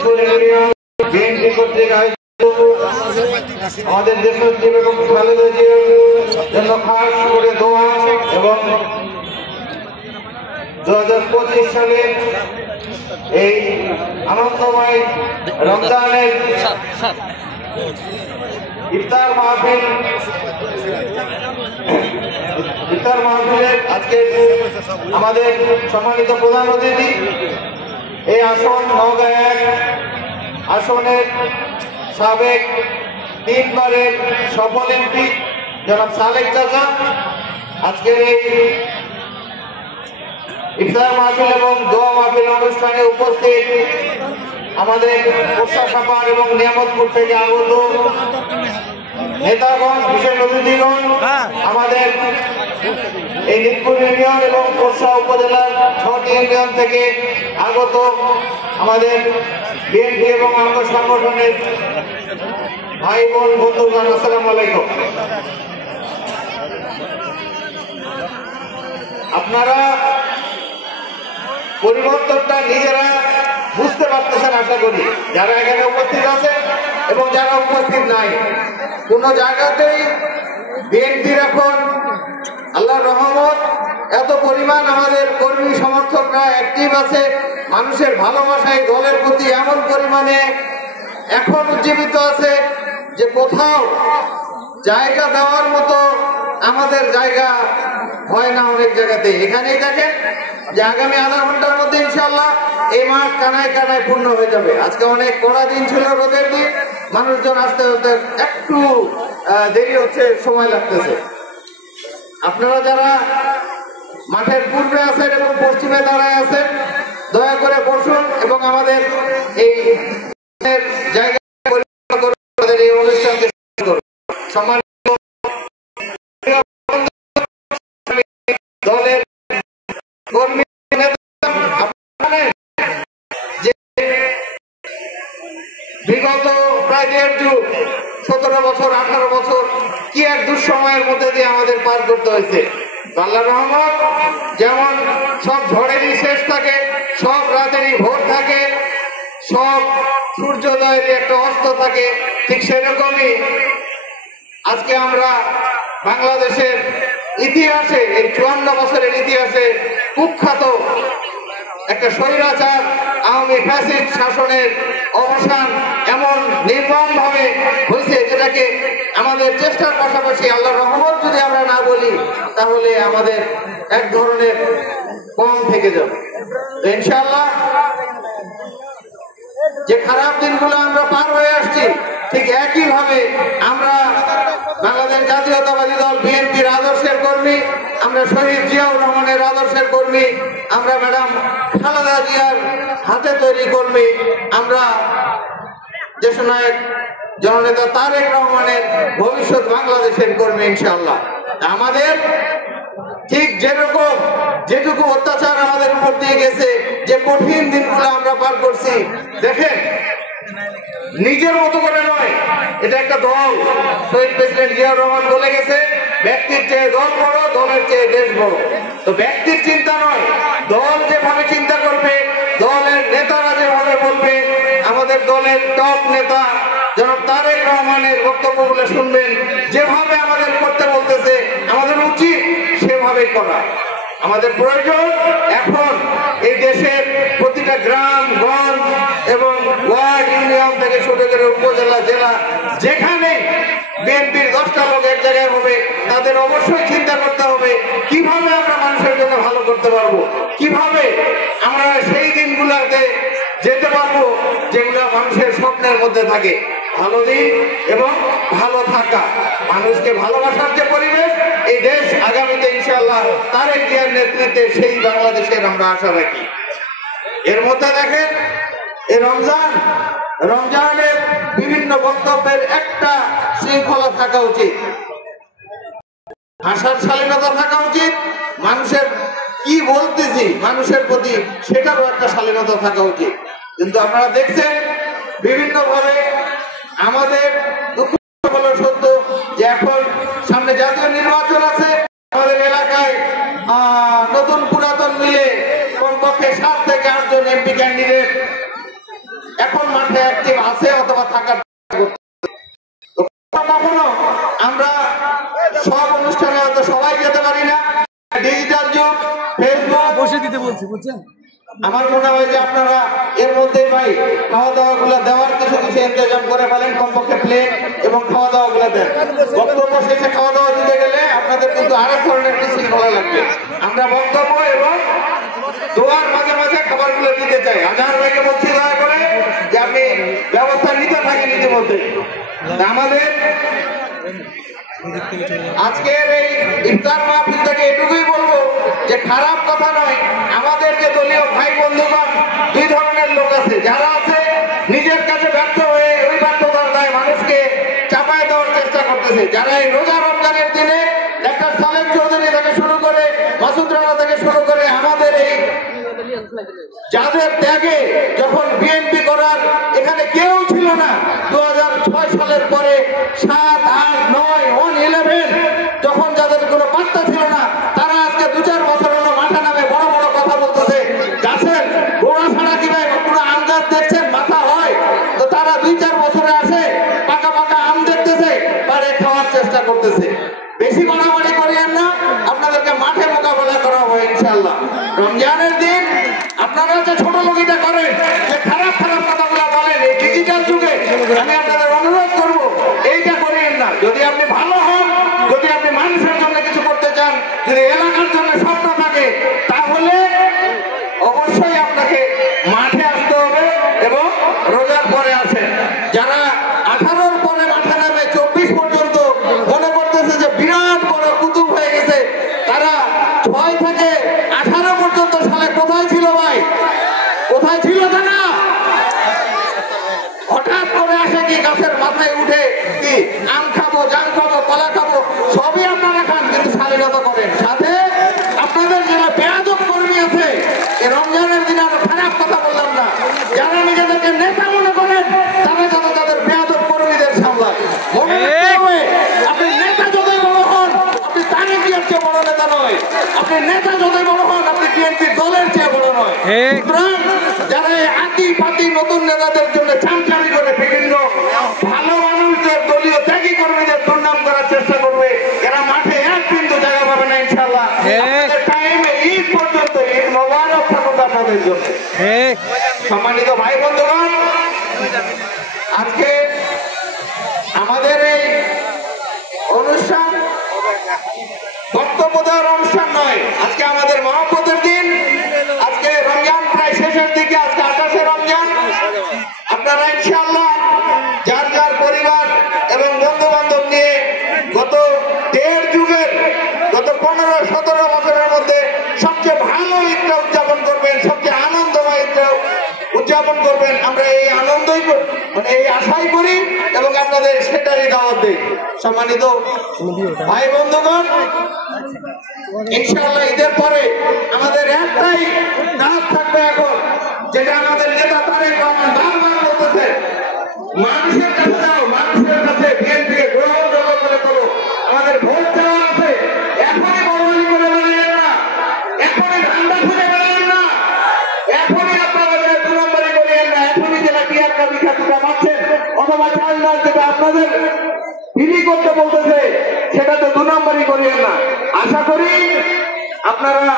নিদপুর union BNP কর্তৃক আয়োজিত আমাদের দেশনেত্রী বেগম খালেদা জিয়ার জন্য খাস করে দোয়া এবং 2025 সালে এই আনন্দময় রমজানের ইফতার মাহফিলের আজকে আমাদের সম্মানিত প্রধান অতিথি এই আসন নওগাঁ 1 আসনের সাবেক 3 বারের সফল এমপি জনাব সালেক চাচা আজকের এই ইফতার মাহফিল এবং দোয়া মাহফিল অনুষ্ঠানে উপস্থিত আমাদের কোষাখাপাড় এবং নিয়ামতপুর থেকে আগত নেতাগণ বিশেষ অতিথিগণ আমাদের এই নিদপুর ইউনিয়ন এবং কোষা উপজেলার 6টি ইউনিয়ন থেকে আগত আমাদের বিএনপি এবং অঙ্গ সংগঠনের ভাই বোন বন্ধুগণ আসসালামু আলাইকুম। আপনারা পরিবর্তনটা নিজেরা বুঝতে পারতেছেন আশা করি, যারা এখানে উপস্থিত আছেন এবং যারা উপস্থিত নাই। কোন জায়গাতেই বিএনপির এখন আল্লাহর রহমত এত পরিমাণ আমাদের কর্মী সমর্থকরা অ্যাক্টিভ আছে, মানুষের ভালোবাসায় দলের প্রতি এমন পরিমাণে এখন উজ্জীবিত আছে যে কোথাও জায়গা দেওয়ার মতো আমাদের জায়গা হয় না অনেক জায়গাতে। এখানেই দেখেন যে আগামী আধা ঘন্টার মধ্যে ইনশাআল্লাহ এই মাঠ কানায় কানায় পূর্ণ হয়ে যাবে। আজকে অনেক কড়া দিন ছিল, রোদের দিন, মানুষজন আসতে হতে একটু দেরি হচ্ছে, সময় লাগতেছে। আপনারা যারা মাঠের পূর্বে আছেন এবং পশ্চিমে দাঁড়ায় আছেন দয়া করে বসুন এবং আমাদের এই জায়গা এই অনুষ্ঠানকে করুন। সম্মানিত দলের কর্মী বিগত প্রায় 1.5 যুগ 17 বছর 18 বছর কি এক দুঃসময়ের মধ্যে দিয়ে আমাদের পার করতে হয়েছে। আল্লাহর রহমত যেমন সব ঝড়েরই শেষ থাকে, সব রাতেরই ভোর থাকে, সব সূর্যোদয়ের একটা অস্ত থাকে, ঠিক সেরকমই আজকে আমরা বাংলাদেশের ইতিহাসে এই 54 বছরের ইতিহাসে কুখ্যাত একটা স্বৈরাচার আওয়ামী ফ্যাসিস্ট শাসনের অবসান এমন নির্মমভাবে হয়েছে যেটাকে আমাদের চেষ্টার পাশাপাশি আল্লাহর রহমত যদি আমরা না বলি তাহলে আমাদের এক ধরনের কম থেকে যাবে। ইনশাআল্লাহ যে খারাপ দিনগুলো আমরা পার হয়ে আসছি ঠিক একইভাবে আমরা বাংলাদেশ জাতীয়তাবাদী দল বিএনপির আদর্শের কর্মী, আমরা শহীদ জিয়াউর রহমানের আদর্শের কর্মী, আমরা ম্যাডাম খালেদা জিয়ার হাতে তৈরি কর্মী, আমরা দেশনায়ক জননেতা তারেক রহমানের ভবিষ্যৎ বাংলাদেশের কর্মী। ইনশাআল্লাহ আমাদের ঠিক যেরকম যেটুকু অত্যাচার আমাদের উপর দিয়ে গেছে, যে কঠিন দিনগুলো আমরা পার করছি, দেখেন নিজের মতো করে নয়, এটা একটা দল। শহীদ প্রেসিডেন্ট জিয়াউর রহমান বলে গেছে, ব্যক্তির চেয়ে দল বড়, দলের চেয়ে দেশ বড়। তো ব্যক্তির চিন্তা নয়, দল যেভাবে চিন্তা করবে, দলের নেতারা যেভাবে বলবে, আমাদের দলের টপ নেতা জনাব তারেক রহমানের বক্তব্যগুলো শুনবেন, যেভাবে আমাদের করতে বলতেছে আমাদের উচিত সেভাবেই করা। আমাদের প্রয়োজন এখন এই দেশের প্রতিটা গ্রাম গঞ্জ এবং ওয়ার্ড ইউনিয়ন থেকে শুরু করে উপজেলা জেলা যেখানে বিএনপির 10টা লোক এক জায়গায় হবে, তাদের অবশ্যই চিন্তা করতে হবে কিভাবে আমরা মানুষের জন্য ভালো করতে পারবো, কিভাবে আমরা সেই দিনগুলোতে যেতে পারবো যেগুলো মানুষের স্বপ্নের মধ্যে থাকে। ভালো দিন এবং ভালো থাকা, মানুষকে ভালোবাসার যে পরিবেশ, এই দেশ আগামীতে ইনশাআল্লাহ তারেক জিয়ার নেতৃত্বে সেই বাংলাদেশের আমরা আশা রাখি। এর মধ্যে দেখেন এই রমজানের বিভিন্ন বক্তব্যের একটা শৃঙ্খলা থাকা উচিত, ভাষার শালীনতা থাকা উচিত, মানুষের কি বলতেছি মানুষের প্রতি সেটারও একটা শালীনতা থাকা উচিত। কিন্তু আপনারা দেখছেন বিভিন্নভাবে আমাদের দুঃখ হলো সত্য যে এখন সামনে জাতীয় নির্বাচন আছে, আমাদের এলাকায় নতুন পুরাতন মিলে কমপক্ষে 7 থেকে 8 জন এমপি ক্যান্ডিডেট এখন মাঠে অ্যাক্টিভ আছে অথবা থাকার কখনো আমরা সব অনুষ্ঠানে হয়তো সবাই যেতে পারি না। ডিজিটাল যুগ, ফেসবুক বসে দিতে বলছি, বুঝছেন? আমার মনে হয় যে আপনারা এর মধ্যে ভাই খাওয়া দাওয়া গুলো দেওয়ার কিছু কিছু ইন্তজাম করে ফেলেন, কমপক্ষে প্লেট এবং খাওয়া দাওয়া গুলো দেন। বক্তব্য শেষে খাওয়া দাওয়া দিতে গেলে আপনাদের কিন্তু আরেক ধরনের বিশৃঙ্খলা লাগবে। আমরা বক্তব্য এবং দোয়ার মাঝে মাঝে খাবার গুলো দিতে চাই। আজহার ভাইকে বলছি দয়া করে যে আপনি ব্যবস্থা নিতে থাকেন ইতিমধ্যে। আমাদের আজকের এই ইফতার মাহফিল থেকে এটুকুই বলবো যে খারাপ কথা নয়, আমাদের যে দলীয় ভাই বন্ধুগণ দুই ধরনের লোক আছে। যারা আছে নিজের কাছে ব্যর্থ হয়ে ওই ব্যর্থতার দায় মানুষকে চাপায় দেওয়ার চেষ্টা করতেছে। যারা এই রোজা রমজানের দিনে ডাক্তার সালেম চৌধুরী থেকে শুরু করে মাসুদ রানা থেকে শুরু করে আমাদের এই যাদের ত্যাগে যখন বিএনপি করার এখানে কেউ ছিল না, 2006 সালের পরে 7, 8, 9, 11 যখন যাদের কোনো বার্তা ছিল না, তারা আজকে 2-4 বছর হলো মাঠে নামে বড় বড় কথা বলতেছে। গাছের গোড়া ছাড়া কিভাবে পুরো আম গাছ দেখছেন মাথা হয়, তো তারা 2-4 বছরে আসে পাকা পাকা আম দেখতেছে, পারে খাওয়ার চেষ্টা করতেছে। বেশি বাড়াবাড়ি করিয়েন না, আপনাদেরকে মাঠে মোকাবেলা করা হবে ইনশাআল্লাহ। রমজানের দিন আপনারা যে ছোট লগিটা করেন, যে খারাপ খারাপ কথাগুলো বলেন এই ডিজিটাল যুগে, আমি আপনাদের অনুরোধ করব এইটা করিয়েন না। যদি আপনি ভালো হন, যদি আপনি মানুষের জন্য কিছু করতে চান, যদি এলাকার জন্য স্বপ্ন থাকে, তাহলে অবশ্যই আপনাকে মাঠে আসতে হবে এবং রোজার পরে আসেন। যারা 18-র পরে মাঠে নামে 24 পর্যন্ত মনে করতেছে যে বিরাট বড় কুতুব হয়ে গেছে, তারা 6 থেকে 18 পর্যন্ত সালে কোথায় ছিল ভাই? কোথায় ছিল জানা? হঠাৎ করে আসে কি গাছের মাথায় উঠে কি আম খাবো, জাম খাবো, কলা খাবো, সবই আপনারা খান, কিন্তু স্বাধীনতা করেন। সাথে আপনাদের যারা বেয়াদব কর্মী আছে, এই রমজানের দিনে আরো খারাপ কথা বললাম না, যারা নিজেদেরকে নেতা মনে করেন, তারা যেন তাদের বেয়াদব কর্মীদের সামলায়। মনে রাখতে হবে, আপনি নেতা যতই বড় হন, আপনি তারেক জিয়ার চেয়ে বড় নেতা নয়। আপনি নেতা যতই বড় হন, আপনি বিএনপি দলের চেয়ে বড় নয়। সুতরাং যারা এই আতি পাতি নতুন নেতাদের জন্য চামচামি করে বিভিন্ন ভালো মানুষদের, দলীয় ত্যাগী কর্মীদের দুর্নাম করার চেষ্টা করবে, এরা মাঠে এক বিন্দু জায়গা পাবে না ইনশাআল্লাহ। টাইমে ঈদ পর্যন্ত, ঈদ মোবারক থাকুক আপনাদের জন্য। সম্মানিত ভাই বন্ধুগণ, আজকে আমাদের এই অনুষ্ঠান বক্তব্য দেওয়ার অনুষ্ঠান নয়, আজকে আমাদের মহব্বতের দিন। আজকে রমজান প্রায় শেষের দিকে, আজকে 28শে রমজান। আপনারা ইনশাআল্লাহ যার যার পরিবার এবং বন্ধু বান্ধব নিয়ে গত 1.5 যুগের, গত 15-17 বছরের মধ্যে সবচেয়ে ভালো ঈদটা উদযাপন করবেন, সবচেয়ে আনন্দময় ঈদটা উদযাপন করবেন। আমরা এই আনন্দই মানে এই আশাই করি এবং আপনাদের সেটারই দাওয়াত দিই। সম্মানিত ভাই বন্ধুগণ, ইনশাআল্লাহ ঈদের পরে আমাদের একটাই কাজ থাকবে এখন, যেটা আমাদের নেতা তারেক রহমান বারবার বলতেছে, মানুষের কাছে যাও, মানুষের কাছে বিএনপিকে গ্রহণযোগ্য করে তোলো। আমাদের ভোট চাওয়া আছে, এখনই বড়বাড়ি করে বেড়ালেন না, এখনই ধান্দা খুঁজে বেড়ালেন না, এখনই আপনারা যে 2 নম্বরই করিয়েন না, এখনই যেটা বিয়ার কাপি খাতুটা পাচ্ছেন অথবা চাল ডাল যেটা আপনাদের বিলি করতে বলতেছে, সেটা তো 2 নম্বরই করিয়েন না। আশা করি আপনারা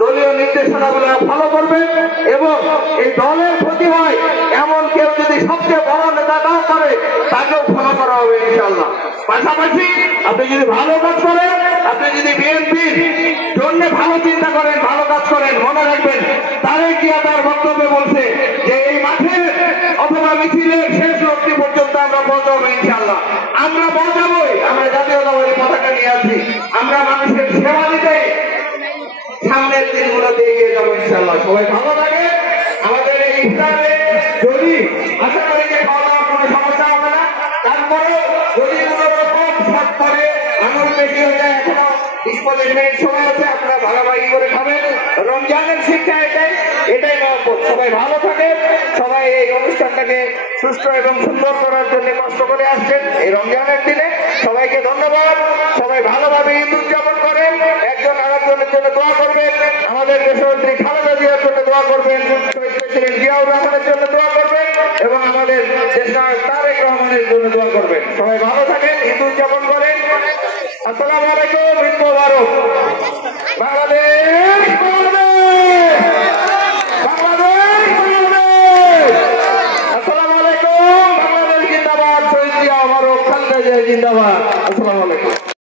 দলীয় নির্দেশনাগুলো ফলো করবেন এবং এই দলের ক্ষতি হয় এমন কেউ যদি সবচেয়ে বড় নেতা নাও করে, তাকেও ক্ষমা করা হবে ইনশাআল্লাহ। পাশাপাশি আপনি যদি ভালো কাজ করেন, আপনি যদি বিএনপির জন্য ভালো চিন্তা করেন, ভালো কাজ করেন, মনে রাখবেন তারেক জিয়া তার বক্তব্যে বলছে যে এই মাঠে অথবা মিছিলের শেষ লক্ষ্য পর্যন্ত আমরা পৌঁছাবো ইনশাআল্লাহ। আমরা পৌঁছাবোই, আমরা জাতীয়তাবাদী পতাকা নিয়ে আছি, আমরা মানুষের সেবা দিতে সামনের দিনগুলোতে এগিয়ে যাবো ইনশাআল্লাহ। সবাই ভালো থাকে। আমাদের এই ইফতারে যদি আশা করি যে খাওয়া দাওয়ার কোনো সমস্যা হবে না, তারপরে যদি কোনো রকম শর্ট পরে আমার বেশি হয়ে যায়, এখনো 20-25 মিনিট সময় আছে, আপনারা ভাগাভাগি করে খাবেন। রমজানের শিক্ষা এটাই মহব্বত। সবাই ভালো থাকে, সবাই এই অনুষ্ঠানটাকে সুস্থ এবং সুন্দর করার জন্য কষ্ট করে আসছেন এই রমজানের দিনে। সবাইকে ধন্যবাদ। সবাই ভালোভাবে ঈদ উদযাপন করেন, একজন আরেকজনের জন্য দোয়া করবেন, আমাদের দেশনেত্রী খালেদা জিয়ার জন্য দোয়া করবেন, শহীদ প্রেসিডেন্ট জিয়াউর রহমানের জন্য দোয়া করবেন এবং আমাদের তারেক রহমানের জন্য দোয়া করবেন। সবাই ভালো থাকেন, ঈদ উদযাপন করেন। আসসালামু আলাইকুম, ঈদ মোবারক। বাংলাদেশ বাংলাদেশ বাংলাদেশ বাংলাদেশ। আসসালামু আলাইকুম। বাংলাদেশ জিন্দাবাদ, শহীদ জিয়া অমর, খালেদা জিয়া জিন্দাবাদ। আসসালামু আলাইকুম।